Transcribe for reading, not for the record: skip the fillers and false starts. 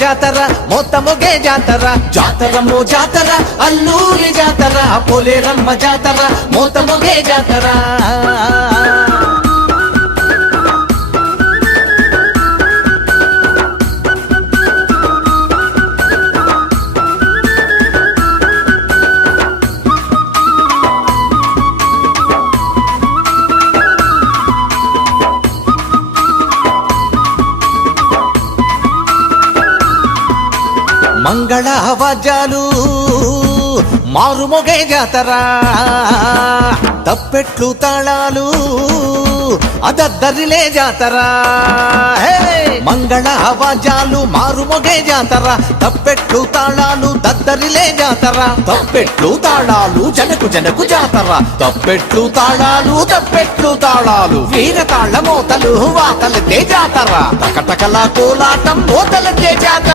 జాతర మోతముగే జాతర జాతరమో జాతర అల్లూరి జాతర పోలేరమ్మ జాతర మోతముగే జాతర మంగళ వాద్యాలు మారుమోగే జాతర తప్పెట్లు తాళాలు అదద్దరిలే జాతర మంగళ వాద్యాలు మారుమోగే జాతర తప్పెట్లు తాళాలు దద్దరిలే జాతర తప్పెట్లు తాళాలు జనకు జనకు జాతర తప్పెట్లు తాళాలు వీర తాళ మోతలు వాతలతే జాతర టకటకల కోలాటం మోతలతే జాతర